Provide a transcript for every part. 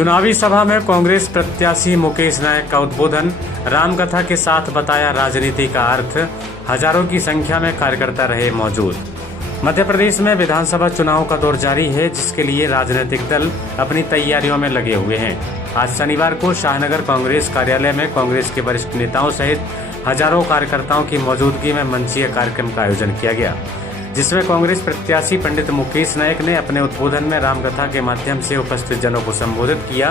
चुनावी सभा में कांग्रेस प्रत्याशी मुकेश नायक का उद्बोधन, रामकथा के साथ बताया राजनीति का अर्थ। हजारों की संख्या में कार्यकर्ता रहे मौजूद। मध्य प्रदेश में विधानसभा चुनाव का दौर जारी है, जिसके लिए राजनीतिक दल अपनी तैयारियों में लगे हुए हैं। आज शनिवार को शाहनगर कांग्रेस कार्यालय में कांग्रेस के वरिष्ठ नेताओं सहित हजारों कार्यकर्ताओं की मौजूदगी में मंचीय कार्यक्रम का आयोजन किया गया, जिसमें कांग्रेस प्रत्याशी पंडित मुकेश नायक ने अपने उद्बोधन में रामकथा के माध्यम से उपस्थित जनों को संबोधित किया।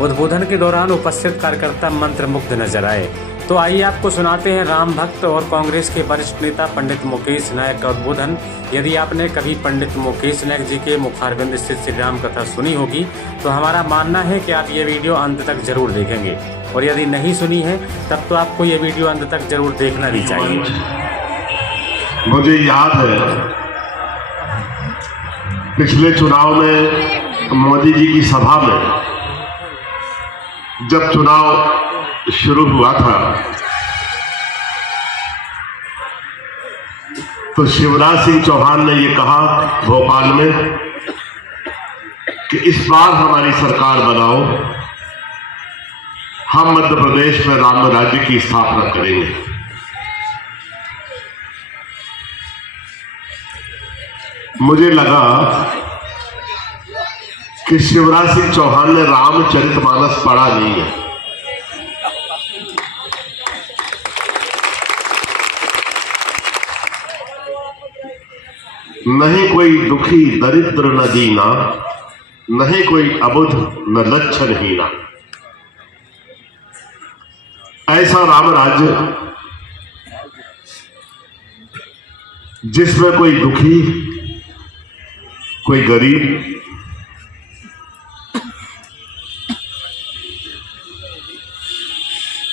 उद्बोधन के दौरान उपस्थित कार्यकर्ता मंत्रमुग्ध नजर आए। तो आइए आपको सुनाते हैं राम भक्त और कांग्रेस के वरिष्ठ नेता पंडित मुकेश नायक का उद्बोधन। यदि आपने कभी पंडित मुकेश नायक जी के मुखारबिंद स्थित श्री राम कथा सुनी होगी, तो हमारा मानना है कि आप ये वीडियो अंत तक जरूर देखेंगे, और यदि नहीं सुनी है तब तो आपको ये वीडियो अंत तक जरूर देखना भी चाहिए। मुझे याद है पिछले चुनाव में मोदी जी की सभा में जब चुनाव शुरू हुआ था तो शिवराज सिंह चौहान ने ये कहा भोपाल में कि इस बार हमारी सरकार बनाओ, हम मध्य प्रदेश में राम राज्य की स्थापना करेंगे। मुझे लगा कि शिवराज सिंह चौहान ने रामचरितमानस पढ़ा नहीं है। नहीं कोई दुखी दरिद्र न दीना, नहीं कोई अबुध न लच्छन हीना। ऐसा राम राज्य जिसमें कोई दुखी, कोई गरीब,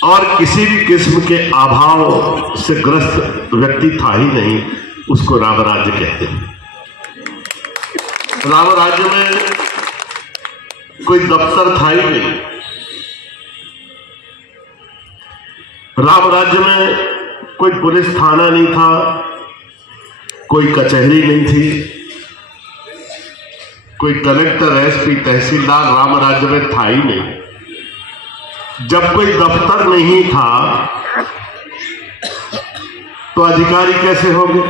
और किसी भी किस्म के अभाव से ग्रस्त व्यक्ति था ही नहीं, उसको राम राज्य कहते हैं। राम राज्य में कोई दफ्तर था ही नहीं। राम राज्य में कोई पुलिस थाना नहीं था, कोई कचहरी नहीं थी, कोई कलेक्टर, एसपी, तहसीलदार राम राज्य में था ही नहीं। जब कोई दफ्तर नहीं था तो अधिकारी कैसे होंगे?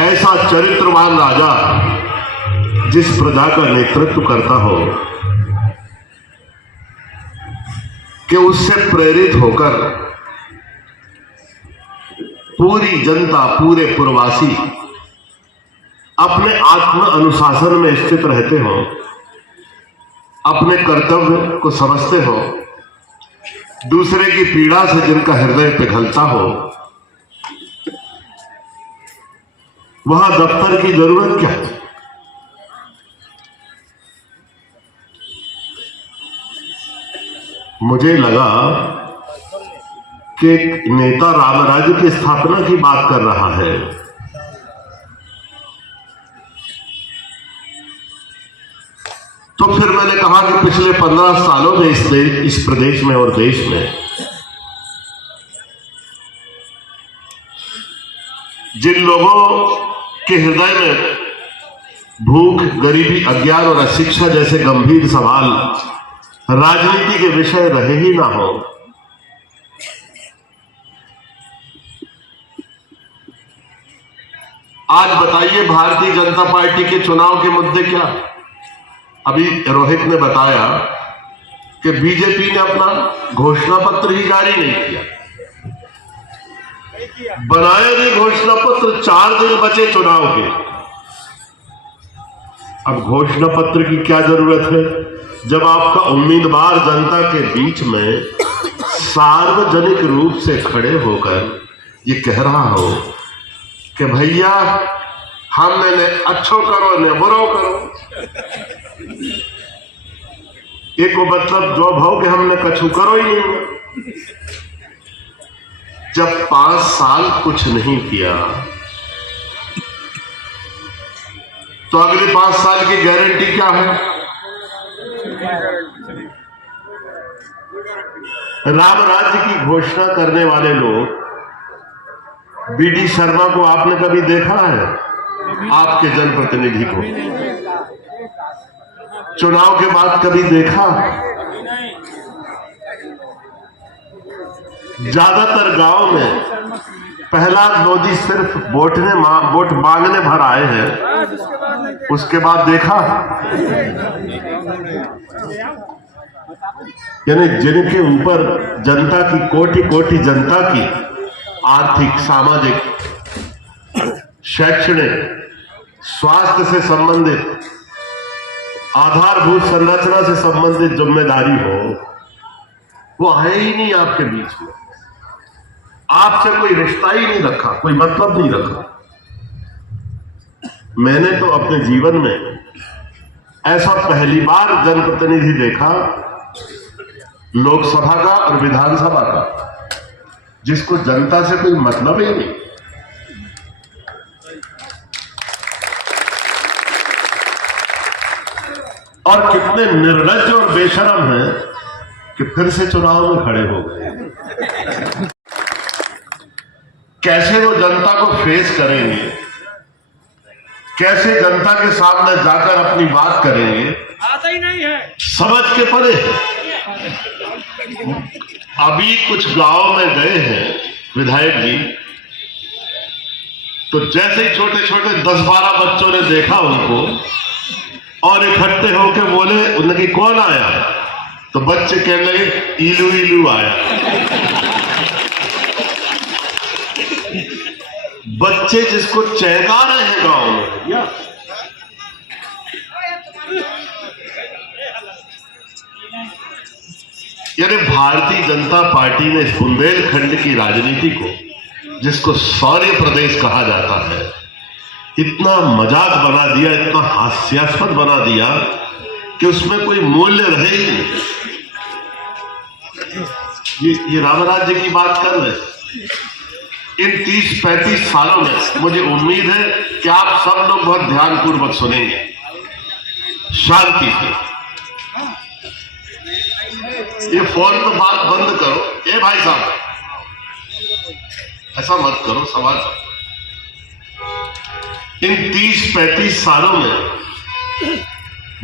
ऐसा चरित्रवान राजा जिस प्रजा का नेतृत्व करता हो कि उससे प्रेरित होकर पूरी जनता, पूरे पुरवासी अपने आत्म अनुशासन में स्थित रहते हो, अपने कर्तव्य को समझते हो, दूसरे की पीड़ा से जिनका हृदय पिघलता हो, वहां दफ्तर की जरूरत क्या है? मुझे लगा कि एक नेता राम राज्य की स्थापना की बात कर रहा है। तो फिर मैंने कहा कि पिछले 15 सालों में इस प्रदेश में और देश में जिन लोगों के हृदय में भूख, गरीबी, अज्ञान और अशिक्षा जैसे गंभीर सवाल राजनीति के विषय रहे ही ना हो, आज बताइए भारतीय जनता पार्टी के चुनाव के मुद्दे क्या? अभी रोहित ने बताया कि बीजेपी ने अपना घोषणा पत्र ही जारी नहीं किया। बनाए गए घोषणा पत्र 4 दिन बचे चुनाव के। अब घोषणा पत्र की क्या जरूरत है जब आपका उम्मीदवार जनता के बीच में सार्वजनिक रूप से खड़े होकर ये कह रहा हो कि भैया हमने ने अच्छो करो ने बुरो करो। एक को मतलब जो भाव के हमने कछु करो ही नहीं। जब 5 साल कुछ नहीं किया तो अगले 5 साल की गारंटी क्या है? राम राज्य की घोषणा करने वाले लोग, बीडी शर्मा को आपने कभी देखा है? आपके जनप्रतिनिधि को चुनाव के बाद कभी देखा? ज्यादातर गांव में प्रहलाद मोदी सिर्फ वोट मांगने भर आए हैं, उसके बाद देखा? यानी जिनके ऊपर जनता की कोटि कोटि जनता की आर्थिक, सामाजिक, शैक्षणिक, स्वास्थ्य से संबंधित, आधारभूत संरचना से संबंधित जिम्मेदारी हो, वो है ही नहीं आपके बीच में। आपसे कोई रिश्ता ही नहीं रखा, कोई मतलब नहीं रखा। मैंने तो अपने जीवन में ऐसा पहली बार जनप्रतिनिधि देखा, लोकसभा का और विधानसभा का, जिसको जनता से कोई मतलब ही नहीं। और कितने निर्लज्ज और बेशरम हैं कि फिर से चुनाव में खड़े हो गए। कैसे वो जनता को फेस करेंगे, कैसे जनता के सामने जाकर अपनी बात करेंगे, आता ही नहीं है, समझ के परे। अभी कुछ गांव में गए हैं विधायक जी, तो जैसे ही छोटे छोटे 10-12 बच्चों ने देखा उनको और इकट्ठे होकर बोले, उनकी कौन आया? तो बच्चे कहने लगे इलू इलू आया। बच्चे जिसको चहका रहे हैं गांव में, या यानी भारतीय जनता पार्टी ने इस बुंदेलखंड की राजनीति को, जिसको शौर्य प्रदेश कहा जाता है, इतना मजाक बना दिया, इतना हास्यास्पद बना दिया कि उसमें कोई मूल्य रहे ही नहीं। ये रामराज्य की बात कर रहे हैं। इन 30-35 सालों में मुझे उम्मीद है कि आप सब लोग बहुत ध्यानपूर्वक सुनेंगे, शांति से। ये फोन पर बात बंद करो। ए भाई साहब, ऐसा मत करो, सवाल करो। इन 30-35 सालों में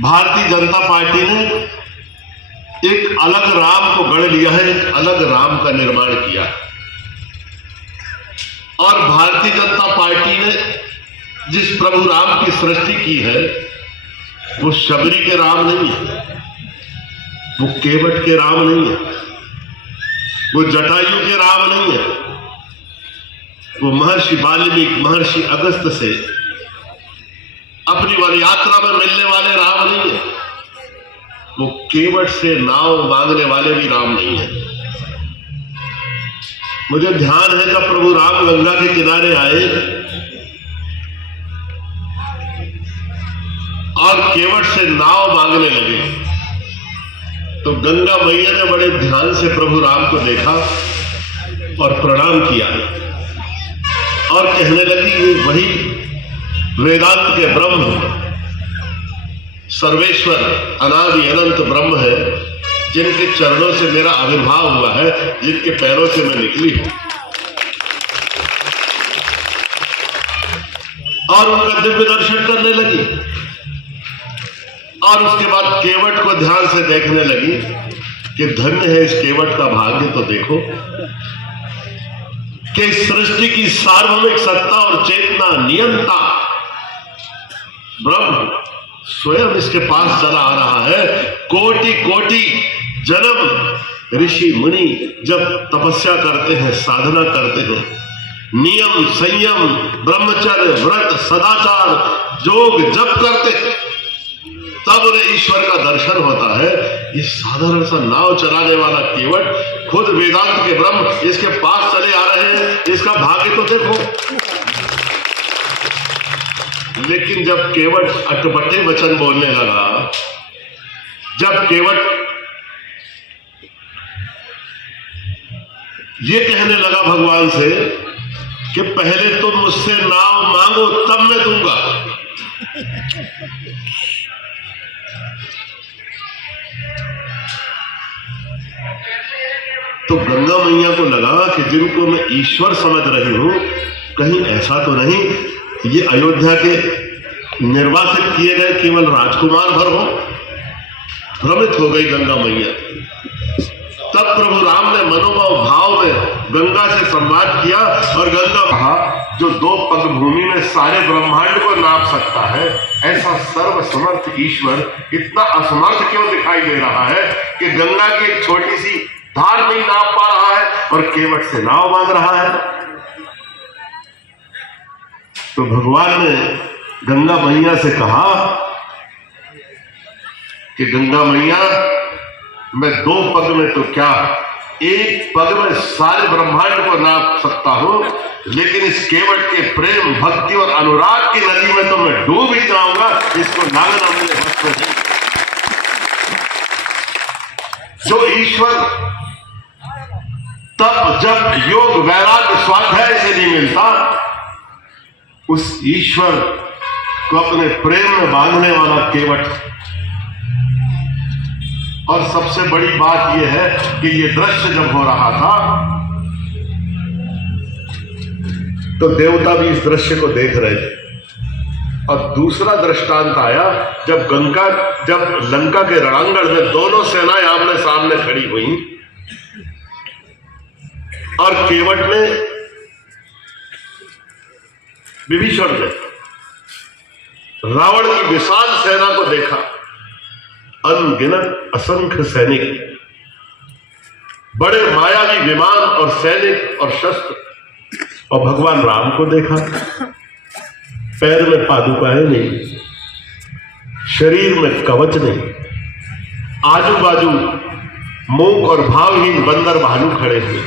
भारतीय जनता पार्टी ने एक अलग राम को गढ़ लिया है, एक अलग राम का निर्माण किया है। और भारतीय जनता पार्टी ने जिस प्रभु राम की सृष्टि की है, वो शबरी के राम नहीं है, वो केवट के राम नहीं है, वो जटायु के राम नहीं है, वो महर्षि वाल्मीकि, महर्षि अगस्त से अपनी वन यात्रा में मिलने वाले राम नहीं है, वो केवट से नाव मांगने वाले भी राम नहीं है। मुझे ध्यान है जब प्रभु राम गंगा के किनारे आए और केवट से नाव मांगने लगे, तो गंगा मैया ने बड़े ध्यान से प्रभु राम को देखा और प्रणाम किया और कहने लगी, ये वही वेदांत के ब्रह्म, सर्वेश्वर, अनादि अनंत ब्रह्म है, जिनके चरणों से मेरा आविर्भाव हुआ है, जिनके पैरों से मैं निकली हूं। और उनका दिव्य दर्शन करने लगी और उसके बाद केवट को ध्यान से देखने लगी कि धन्य है इस केवट का भाग्य, तो देखो कि सृष्टि की सार्वभौमिक सत्ता और चेतना, नियंता ब्रह्म स्वयं इसके पास चला आ रहा है। कोटि कोटि जन्म ऋषि मुनि जब तपस्या करते हैं, साधना करते हैं, नियम, संयम, ब्रह्मचर्य, व्रत, सदाचार, योग जप करते हैं, तब उन्हें ईश्वर का दर्शन होता है। ये साधारण सा नाव चलाने वाला केवट खुद वेदांत के ब्रह्म इसके पास चले आ रहे हैं, इसका भाग्य तो देखो। लेकिन जब केवट अटपटे वचन बोलने लगा, जब केवट ये कहने लगा भगवान से कि पहले तुम मुझसे नाव मांगो तब मैं दूंगा, तो गंगा मैया को लगा कि जिनको मैं ईश्वर समझ रही हूं, कहीं ऐसा तो नहीं ये अयोध्या के निर्वासित किए गए केवल राजकुमार भर हो? भ्रमित हो गई गंगा मैया। तब प्रभु राम ने मनोभाव भाव में गंगा से संवाद किया और गंगा कहा, जो 2 पग भूमि में सारे ब्रह्मांड को नाप सकता है, ऐसा सर्व समर्थ ईश्वर इतना असमर्थ क्यों दिखाई दे रहा है कि गंगा की एक छोटी सी धार नहीं नाप पा रहा है और केवट से नाव बांध रहा है। तो भगवान ने गंगा मैया से कहा कि गंगा मैया, मैं 2 पग में तो क्या, 1 पग में सारे ब्रह्मांड को नाप सकता हूं, लेकिन इस केवट के प्रेम, भक्ति और अनुराग की नदी में तो मैं डूब ही जाऊंगा। इसको लांघना मेरे बस में नहीं। जो ईश्वर तब जब योग वैराग्य स्वाध्याय से नहीं मिलता, उस ईश्वर को अपने प्रेम में बांधने वाला केवट। और सबसे बड़ी बात यह है कि यह दृश्य जब हो रहा था तो देवता भी इस दृश्य को देख रहे थे। और दूसरा दृष्टांत आया जब लंका के रणांगण में दोनों सेनाएं आमने सामने खड़ी हुई और केवट ने, विभीषण ने रावण की विशाल सेना को देखा, अनगिनत असंख्य सैनिक, बड़े मायावी विमान और सैनिक और शस्त्र, और भगवान राम को देखा, पैर में पादुकाएं नहीं, शरीर में कवच नहीं, आजू बाजू मूक और भावहीन बंदर भालू खड़े हुए।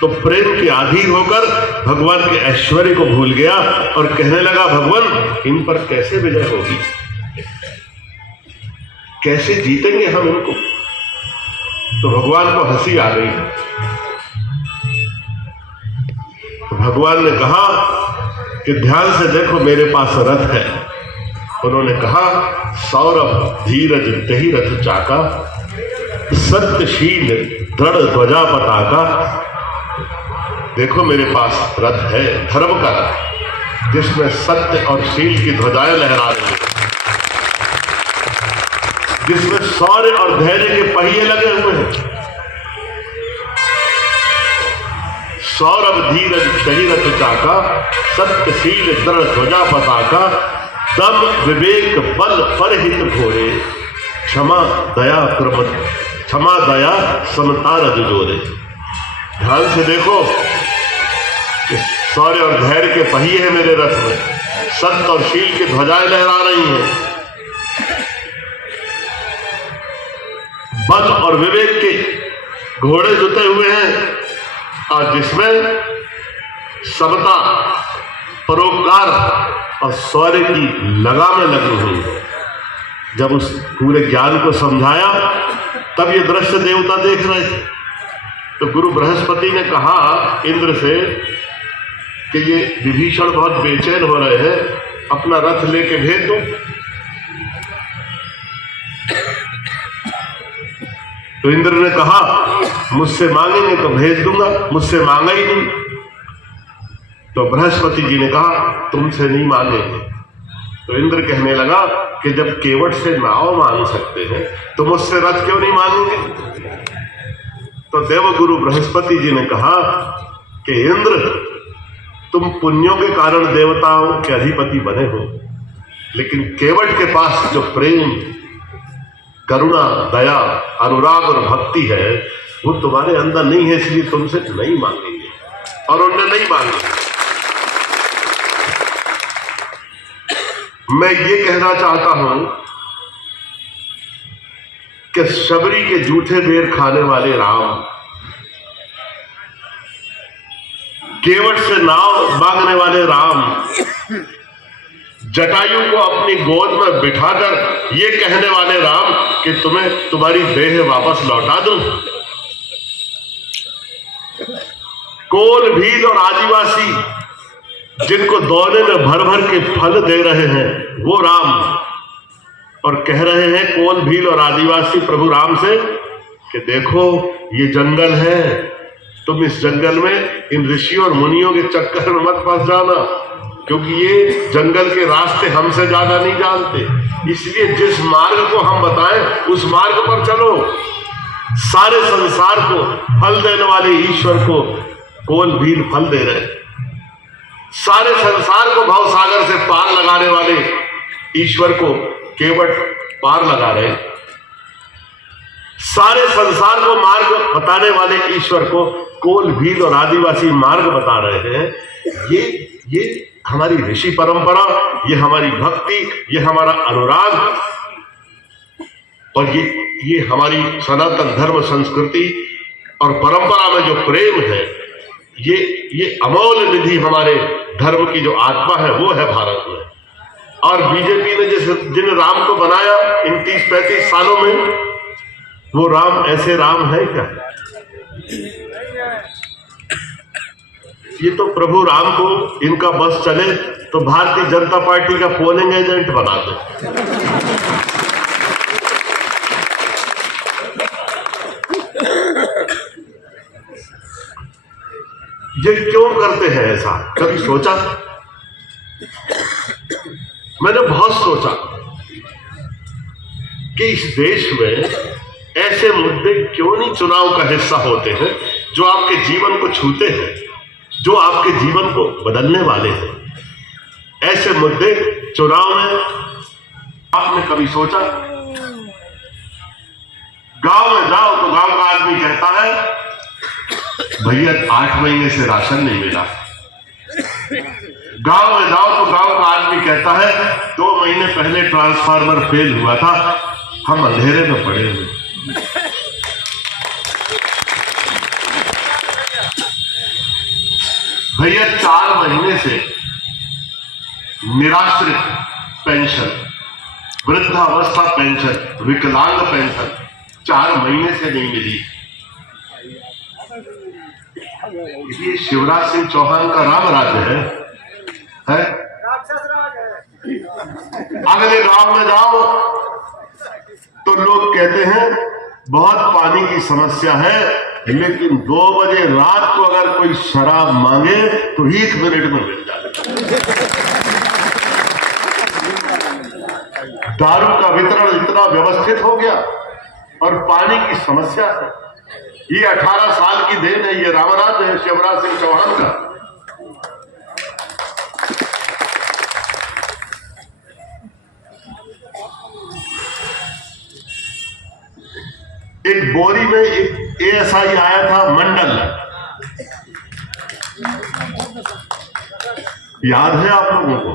तो प्रेम के अधीर होकर भगवान के ऐश्वर्य को भूल गया और कहने लगा, भगवान इन पर कैसे विजय होगी, कैसे जीतेंगे हम इनको। तो भगवान को हंसी आ गई। तो भगवान ने कहा कि ध्यान से देखो, मेरे पास रथ है। उन्होंने कहा, सौरभ धीरज दही रथ चाका, सत्यशील दृढ़ ध्वजा पताका। देखो मेरे पास रथ है, धर्म का रथ, जिसमें सत्य और शील की ध्वजाएं लहरा रही हैं, जिसमें शौर्य और धैर्य के पहिए लगे हुए हैं। सौरभ धीरज दही रथ चाका, सत्यशील दृढ़ ध्वजा पताका, दम विवेक बल परहित घोरे, क्षमा दया समता रज जोरे। ध्यान से देखो, शौर्य और धैर्य के पहिए हैं मेरे रथ में, सत्य और शील की ध्वजाएं लहरा रही हैं, बल और विवेक के घोड़े जुटे हुए हैं, और जिसमें समता, परोपकार और शौर्य की लगामें लगी हुई है। जब उस पूरे ज्ञान को समझाया तब ये दृश्य देवता देख रहे थे। तो गुरु बृहस्पति ने कहा इंद्र से कि ये विभीषण बहुत बेचैन हो रहे हैं, अपना रथ लेके भेज दो। तो इंद्र ने कहा, मुझसे मांगेंगे तो भेज दूंगा, मुझसे मांगा ही नहीं। तो बृहस्पति जी ने कहा, तुमसे नहीं मांगेंगे। तो इंद्र कहने लगा कि जब केवट से नाव मांग सकते हैं तो मुझसे रथ क्यों नहीं मांगेंगे। तो देवगुरु बृहस्पति जी ने कहा कि इंद्र, तुम पुण्यों के कारण देवताओं के अधिपति बने हो, लेकिन केवट के पास जो प्रेम, करुणा, दया, अनुराग और भक्ति है वो तुम्हारे अंदर नहीं है, इसलिए तुमसे नहीं मांगेंगे। और उन्होंने नहीं मांगे। मैं ये कहना चाहता हूं कि शबरी के जूठे बेर खाने वाले राम, केवट से नाव मांगने वाले राम, जटायु को अपनी गोद में बिठाकर ये कहने वाले राम कि तुम्हें तुम्हारी देह वापस लौटा दूं। कोल, भील और आदिवासी जिनको दौने में भर भर के फल दे रहे हैं वो राम, और कह रहे हैं कोल, भील और आदिवासी प्रभु राम से कि देखो ये जंगल है, तुम इस जंगल में इन ऋषियों और मुनियों के चक्कर में मत फंस जाना, क्योंकि ये जंगल के रास्ते हमसे ज्यादा नहीं जानते। इसलिए जिस मार्ग को हम बताएं उस मार्ग पर चलो। सारे संसार को फल देने वाले ईश्वर को कोल भील फल दे रहे, सारे संसार को भवसागर से पार लगाने वाले ईश्वर को केवट पार लगा रहे, सारे संसार को मार्ग बताने वाले ईश्वर को कोल भील और आदिवासी मार्ग बता रहे हैं। ये हमारी ऋषि परंपरा, ये हमारी भक्ति, ये हमारा अनुराग और ये हमारी सनातन धर्म संस्कृति और परंपरा में जो प्रेम है, ये अमोल निधि हमारे धर्म की जो आत्मा है वो है भारत में। और बीजेपी ने जिन राम को बनाया इन 30-35 सालों में, वो राम ऐसे राम है क्या? ये तो प्रभु राम को इनका बस चले तो भारतीय जनता पार्टी का पोलिंग एजेंट बना दे। ये क्यों करते हैं ऐसा? कभी सोचा? मैंने बहुत सोचा कि इस देश में ऐसे मुद्दे क्यों नहीं चुनाव का हिस्सा होते हैं जो आपके जीवन को छूते हैं, जो आपके जीवन को बदलने वाले हैं। ऐसे मुद्दे चुनाव में आपने कभी सोचा? गांव में जाओ तो गांव का आदमी कहता है भैया 8 महीने से राशन नहीं मिला। गांव में जाओ तो गांव का आदमी कहता है 2 महीने पहले ट्रांसफार्मर फेल हुआ था, हम अंधेरे में पड़े हुए। भैया 4 महीने से निराश्रित पेंशन, वृद्धावस्था पेंशन, विकलांग पेंशन 4 महीने से नहीं मिली। ये शिवराज सिंह चौहान का राम राज्य है? राक्षस राज है। अगले गांव में जाओ तो लोग कहते हैं बहुत पानी की समस्या है, लेकिन 2 बजे रात को अगर कोई शराब मांगे तो 1 मिनट में मिल जाए। दारू का वितरण इतना व्यवस्थित हो गया और पानी की समस्या है। ये 18 साल की देन है, ये रामराज है शिवराज सिंह चौहान का। एक बोरी में एक ASI आया था मंडल, याद है आप लोगों को?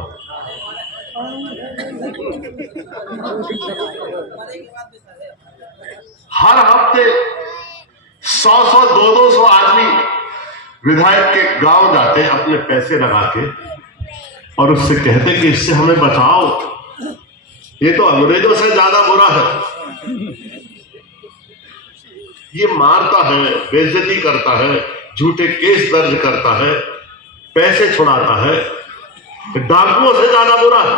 हर हफ्ते 100-100, 200 आदमी विधायक के गांव जाते अपने पैसे लगा के और उससे कहते कि इससे हमें बचाओ, ये तो अंग्रेजों से ज्यादा बुरा है। ये मारता है, बेइज्जती करता है, झूठे केस दर्ज करता है, पैसे छुड़ाता है, डाकुओं से ज्यादा बुरा है।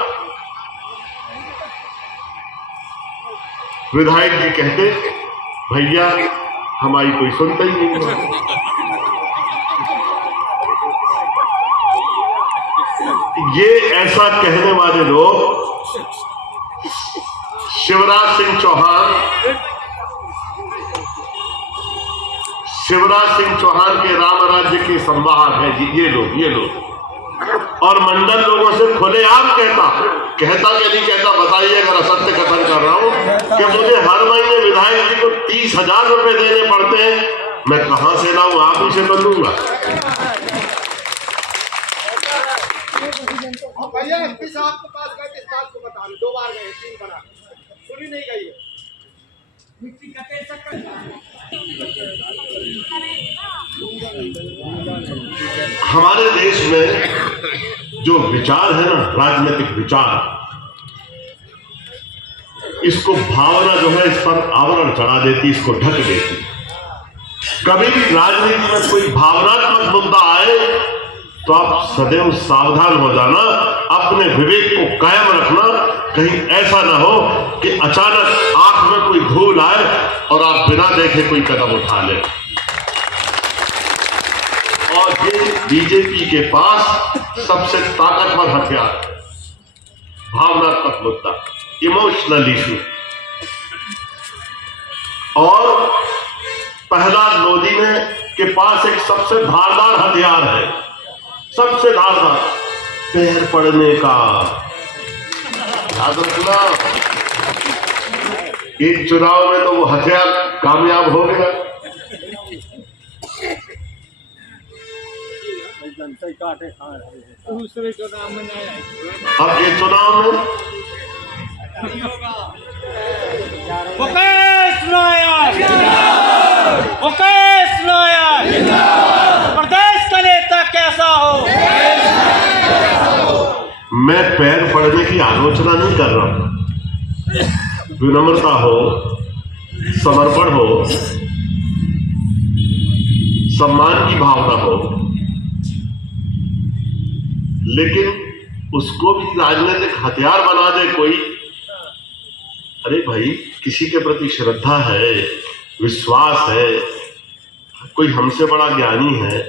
विधायक जी कहते भैया हमारी कोई सुनता ही नहीं है। ये ऐसा कहने वाले लोग शिवराज सिंह चौहान के राम राज्य के संवाहक है जी, ये लोग और मंडल लोगों से खुलेआम कहता कि नहीं कहता, बताइए अगर असत्य कथन कर रहा हूं कि मुझे हर महीने विधायक जी को 30,000 रुपए देने पड़ते हैं, मैं कहां से लाऊं, आप ही से बदलूंगा। भैया एसपी साहब के पास गए इस बात को बता दो, 2 बार गए, 3 बार सुनी नहीं गई है। हमारे देश में जो विचार है ना, राजनीतिक विचार, इसको भावना जो है इस पर आवरण चढ़ा देती, इसको ढक देती। कभी भी राजनीति में कोई भावनात्मक मुद्दा आए तो आप सदैव सावधान हो जाना, अपने विवेक को कायम रखना, कहीं ऐसा ना हो कि अचानक आंख में कोई धूल आए और आप बिना देखे कोई कदम उठा लें। और ये बीजेपी के पास सबसे ताकतवर हथियार है, भावनात्मक मुद्दा, इमोशनल इशू। और प्रहलाद मोदी ने के पास एक सबसे धारदार हथियार है, सबसे धारदार, पैर पड़ने का। याद रखना, एक चुनाव में तो वो हथियार कामयाब हो गया। दूसरे चुनाव में नहीं आए। अब ये चुनाव में मुकेश नायक, मुकेश नायक, प्रदेश का नेता कैसा हो? मैं पैर पड़ने की आलोचना नहीं कर रहा हूं। विनम्रता हो, समर्पण हो, सम्मान की भावना हो, लेकिन उसको भी राजनीतिक हथियार बना दे कोई। अरे भाई, किसी के प्रति श्रद्धा है, विश्वास है, कोई हमसे बड़ा ज्ञानी है,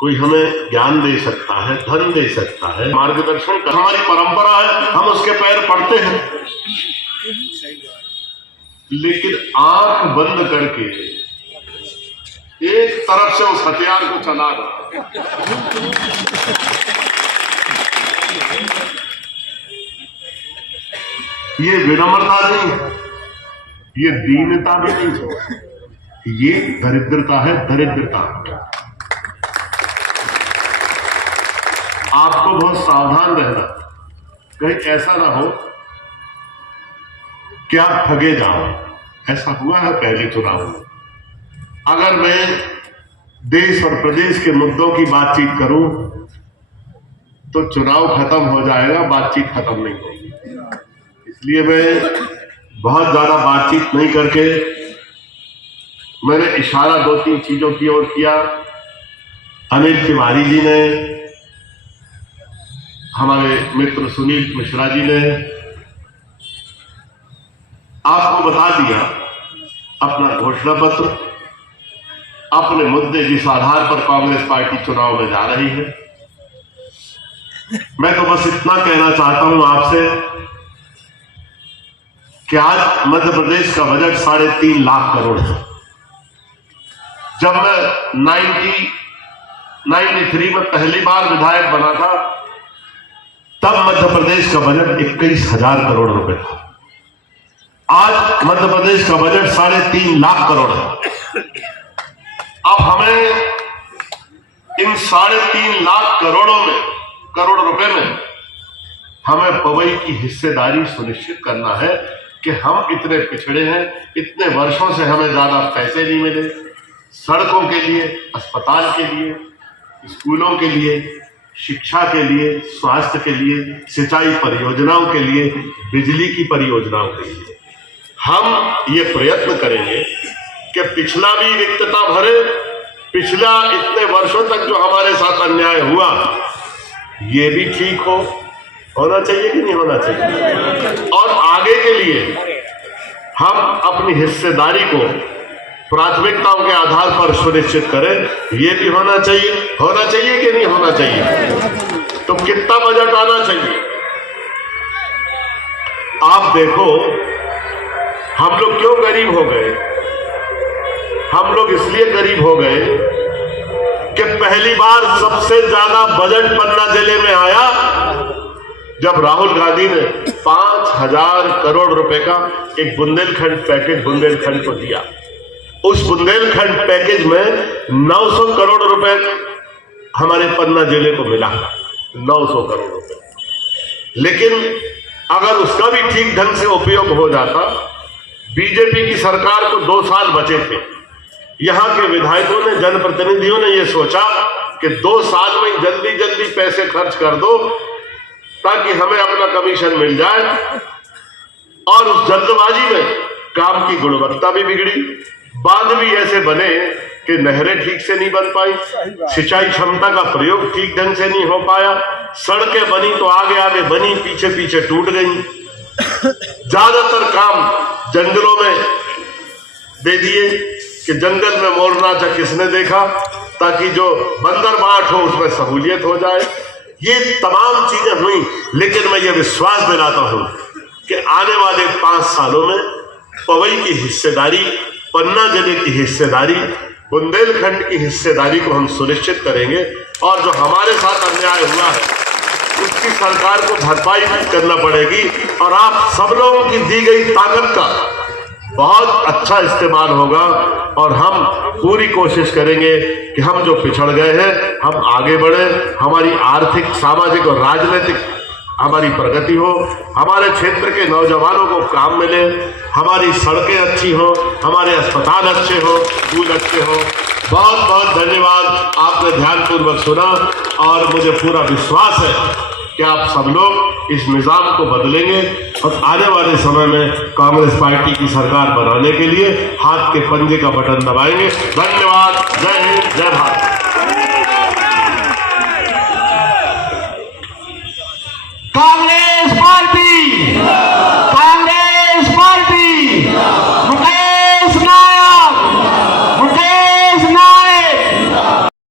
कोई हमें ज्ञान दे सकता है, धन दे सकता है, मार्गदर्शन का हमारी परंपरा है, हम उसके पैर पड़ते हैं। लेकिन आंख बंद करके एक तरफ से उस हथियार को चला रहा, ये विनम्रता नहीं है, ये दीनता भी नहीं है, ये दरिद्रता है, दरिद्रता। आपको बहुत सावधान रहना, कहीं ऐसा ना हो कि आप ठगे जाओ। ऐसा हुआ है पहले चुनाव में। अगर मैं देश और प्रदेश के मुद्दों की बातचीत करूं तो चुनाव खत्म हो जाएगा, बातचीत खत्म नहीं होगी। इसलिए मैं बहुत ज्यादा बातचीत नहीं करके मैंने इशारा 2-3 चीजों की ओर किया। अनिल तिवारी जी ने, हमारे मित्र सुनील मिश्रा जी ने आपको बता दिया अपना घोषणा पत्र, अपने मुद्दे जिस आधार पर कांग्रेस पार्टी चुनाव में जा रही है। मैं तो बस इतना कहना चाहता हूं आपसे कि आज मध्य प्रदेश का बजट 3.5 लाख करोड़ है। जब मैं 93 में पहली बार विधायक बना था, तब मध्य प्रदेश का बजट 21,000 करोड़ रुपए था। आज मध्य प्रदेश का बजट 3.5 लाख करोड़ है। अब हमें इन 3.5 लाख करोड़ रुपए में हमें पवई की हिस्सेदारी सुनिश्चित करना है कि हम इतने पिछड़े हैं, इतने वर्षों से हमें ज्यादा पैसे नहीं मिले सड़कों के लिए, अस्पताल के लिए, स्कूलों के लिए, शिक्षा के लिए, स्वास्थ्य के लिए, सिंचाई परियोजनाओं के लिए, बिजली की परियोजनाओं के लिए। हम ये प्रयत्न करेंगे कि पिछला भी रिक्तता भरे, पिछला इतने वर्षों तक जो हमारे साथ अन्याय हुआ ये भी ठीक होना चाहिए कि नहीं होना चाहिए, और आगे के लिए हम अपनी हिस्सेदारी को प्राथमिकताओं के आधार पर सुनिश्चित करें, ये भी होना चाहिए कि नहीं होना चाहिए। तो कितना बजट आना चाहिए? आप देखो, हम लोग क्यों गरीब हो गए? हम लोग इसलिए गरीब हो गए कि पहली बार सबसे ज्यादा बजट पन्ना जिले में आया जब राहुल गांधी ने 5,000 करोड़ रुपए का एक बुंदेलखंड पैकेज बुंदेलखंड को दिया। उस बुंदेलखंड पैकेज में 900 करोड़ रुपए हमारे पन्ना जिले को मिला, 900 करोड़ रुपए। लेकिन अगर उसका भी ठीक ढंग से उपयोग हो जाता, बीजेपी की सरकार को 2 साल बचे थे। यहां के विधायकों ने, जनप्रतिनिधियों ने यह सोचा कि 2 साल में जल्दी जल्दी पैसे खर्च कर दो ताकि हमें अपना कमीशन मिल जाए, और उस जल्दबाजी में काम की गुणवत्ता भी बिगड़ी, बांध भी ऐसे बने कि नहरें ठीक से नहीं बन पाई, सिंचाई क्षमता का प्रयोग ठीक ढंग से नहीं हो पाया, सड़कें बनी तो आगे आगे बनी, पीछे पीछे टूट गई। ज्यादातर काम जंगलों में दे दिए कि जंगल में मोर नाचा किसने देखा, ताकि जो बंदर बाट हो उसमें सहूलियत हो जाए। ये तमाम चीजें हुई, लेकिन मैं ये विश्वास दिलाता हूं कि आने वाले 5 सालों में पवई की हिस्सेदारी, पन्ना जिले की हिस्सेदारी, बुंदेलखंड की हिस्सेदारी को हम सुनिश्चित करेंगे और जो हमारे साथ अन्याय हुआ है उसकी सरकार को भरपाई करना पड़ेगी और आप सब लोगों की दी गई ताकत का बहुत अच्छा इस्तेमाल होगा और हम पूरी कोशिश करेंगे कि हम जो पिछड़ गए हैं हम आगे बढ़े, हमारी आर्थिक, सामाजिक और राजनीतिक हमारी प्रगति हो, हमारे क्षेत्र के नौजवानों को काम मिले, हमारी सड़कें अच्छी हो, हमारे अस्पताल अच्छे हो, स्कूल अच्छे हो। बहुत बहुत धन्यवाद, आपने ध्यानपूर्वक सुना और मुझे पूरा विश्वास है कि आप सब लोग इस निजाम को बदलेंगे और आने वाले समय में कांग्रेस पार्टी की सरकार बनाने के लिए हाथ के पंजे का बटन दबाएंगे। धन्यवाद। जय हिंद, जय भारत। कांग्रेस